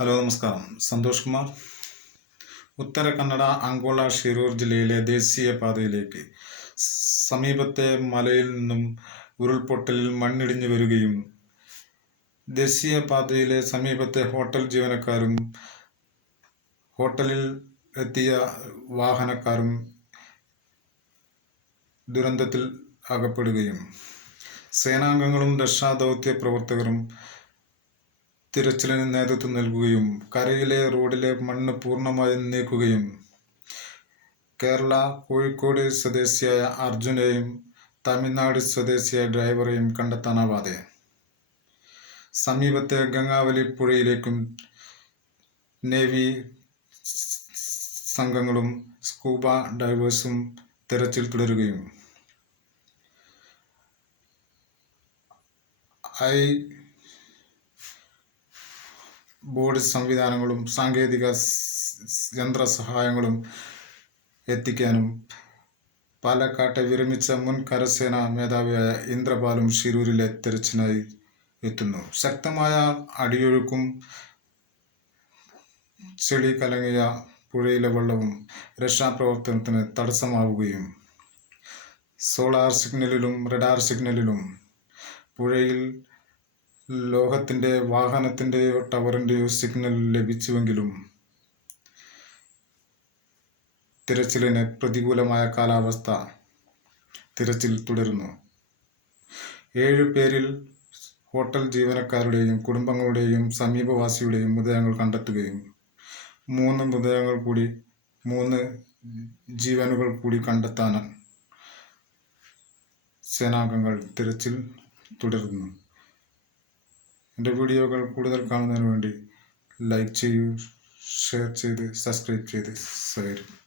Hello നമസ്കാരം. Santhosh Kumar. Uttara Kannada Angola Shirur ജില്ലയിലെ ദേശീയപാതയിലേക്ക് സമീപത്തെ മലയിൽ നിന്നും ഉരുൾപൊട്ടലിൽ മണ്ണിടിഞ്ഞു വരികയും ദേശീയപാതയിലെ സമീപത്തെ ഹോട്ടൽ ജീവനക്കാരും ഹോട്ടലിൽ എത്തിയ വാഹനക്കാരും ദുരന്തത്തിൽ അകപ്പെടുകയും സേനാംഗങ്ങളും രക്ഷാദൗത്യ പ്രവർത്തകരും തിരച്ചിലിന് നേതൃത്വം നൽകുകയും കരയിലെ റോഡിലെ മണ്ണ് പൂർണ്ണമായും നീക്കുകയും കേരള കോഴിക്കോട് സ്വദേശിയായ അർജുനെയും തമിഴ്നാട് സ്വദേശിയായ ഡ്രൈവറെയും കണ്ടെത്താനാവാതെ സമീപത്തെ ഗംഗാവലി പുഴയിലേക്കും നേവി സംഘങ്ങളും സ്കൂബ ഡൈവേഴ്സും തിരച്ചിൽ തുടരുകയും ബോർഡ് സംവിധാനങ്ങളും സാങ്കേതിക യന്ത്ര സഹായങ്ങളും എത്തിക്കാനും പാലക്കാട്ടെ വിരമിച്ച മുൻ കരസേനാ മേധാവിയായ ഇന്ദ്രപാലും ഷിരൂരിലെ തെരച്ചിലിനായി എത്തുന്നു. ശക്തമായ അടിയൊഴുക്കും ചെളി കലങ്ങിയ പുഴയിലെ വെള്ളവും രക്ഷാപ്രവർത്തനത്തിന് തടസ്സമാവുകയും സോളാർ സിഗ്നലിലും റഡാർ സിഗ്നലിലും പുഴയിൽ ലോകത്തിൻ്റെ വാഹനത്തിൻ്റെയോ ടവറിൻ്റെയോ സിഗ്നൽ ലഭിച്ചുവെങ്കിലും തിരച്ചിലിന് പ്രതികൂലമായ കാലാവസ്ഥ തിരച്ചിൽ തുടരുന്നു. 7 പേരിൽ ഹോട്ടൽ ജീവനക്കാരുടെയും കുടുംബങ്ങളുടെയും സമീപവാസിയുടെയും മൃതദേഹങ്ങൾ കണ്ടെത്തുകയും 3 ജീവനുകൾ കൂടി കണ്ടെത്താൻ സേനാംഗങ്ങൾ തിരച്ചിൽ തുടരുന്നു. എൻ്റെ വീഡിയോകൾ കൂടുതൽ കാണുന്നതിന് വേണ്ടി ലൈക്ക് ചെയ്യൂ, ഷെയർ ചെയ്ത് സബ്സ്ക്രൈബ് ചെയ്ത് സഹകരിക്കും.